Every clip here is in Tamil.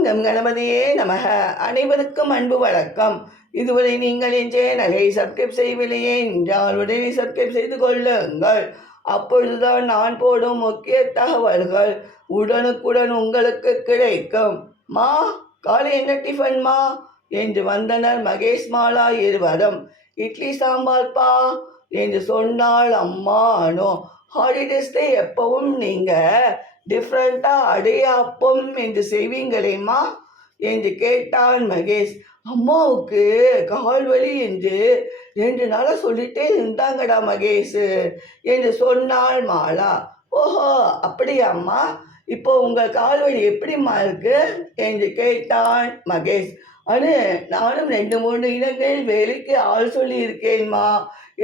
ஓம் கம் கணபதியே நமக. அனைவருக்கும் அன்பு வணக்கம். இதுவரை நீங்கள் என் சேனலை சப்ஸ்கிரைப் செய்யவில்லையே என்றால் உடனே சப்ஸ்கிரைப் செய்து கொள்ளுங்கள். அப்பொழுதுதான் நான் போடும் முக்கிய தகவல்கள் உடனுக்குடன் உங்களுக்கு கிடைக்கும். மா, காலை என்ன டிஃபன்மா என்று வந்தனர் மகேஷ் மாலா இருவரும். இட்லி சாம்பார் பா என்று சொன்னாள் அம்மா அனு. ஹாலிடேஸ்ல எப்பவும் நீங்கள் டிஃப்ரெண்ட்டாக அடையாப்பம் என்று செய்வீங்களேம்மா என்று கேட்டான் மகேஷ். அம்மாவுக்கு கால் வலி என்று 2 நாளாக சொல்லிட்டே இருந்தாங்கடா மகேஷ் என்று சொன்னாள் மாலா. ஓஹோ, அப்படியாம்மா, இப்போ உங்கள் கால் வலி எப்படிம்மா இருக்கு என்று கேட்டான் மகேஷ். அனு, நானும் 2-3 இடங்களில் வேலைக்கு ஆள் சொல்லி இருக்கேன்மா,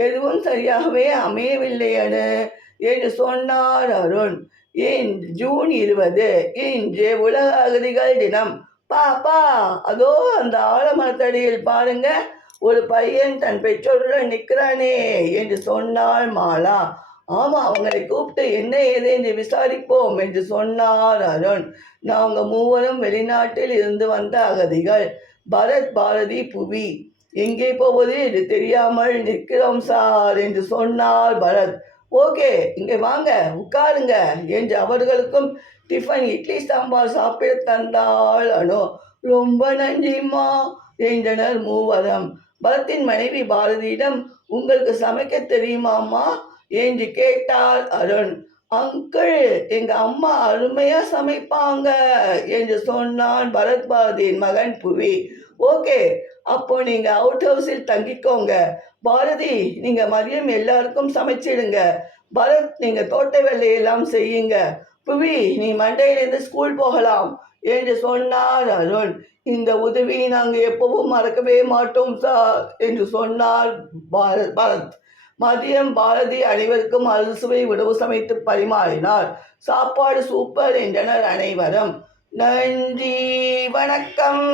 எதுவும் சரியாகவே அமையவில்லை அனு என்று சொன்னார் அருண். ஜூன் 20 இன்று உலக அகதிகள் தினம். பாப்பா, அதோ அந்த ஆலமரத்தடியில் பாருங்க, ஒரு பையன் தன் பெற்றோருடன் நிற்கிறானே என்று சொன்னாள் மாலா. ஆமா, அவங்களை கூப்பிட்டு என்ன ஏது என்று விசாரிப்போம் என்று சொன்னார் அருண். நாங்கள் மூவரும் வெளிநாட்டில் இருந்து வந்த அகதிகள். பரத், பாரதி, புவி. எங்கே போவது என்று தெரியாமல் நிற்கிறோம் சார் என்று சொன்னார் பரத். ஓகே, இங்கே வாங்க உட்காருங்க என்று அவர்களுக்கும் டிஃபன் இட்லி சாம்பார் சாப்பிட தந்தாள் அனு. ரொம்ப நன்றிம்மா என்றனர் மூவரும். பரத்தின் மனைவி பாரதியிடம், உங்களுக்கு சமைக்க தெரியுமாம்மா என்று கேட்டார் அருண். அங்கிள், எங்க அம்மா அருமையா சமைப்பாங்க என்று சொன்னான் பரத் பாரதியின் மகன் புவி. ஓகே, அப்போ நீங்க அவுட் ஹவுஸில் தங்கிக்கோங்க. பாரதி, நீங்க மதியம் எல்லாருக்கும் சமைச்சிடுங்க. பரத், நீங்க தோட்ட வேலையெல்லாம் செய்யுங்க. புவி, நீ மண்டையிலிருந்து ஸ்கூல் போகலாம் என்று சொன்னார் அருண். இந்த உதவியை நாங்கள் எப்பவும் மறக்கவே மாட்டோம் சார் என்று சொன்னார் பரத். மதியம் பாரதி அனைவருக்கும் அறுசுவை உணவு சமைத்து பரிமாறினார். சாப்பாடு சூப்பர் என்றனர் அனைவரும். நன்றி, வணக்கம்.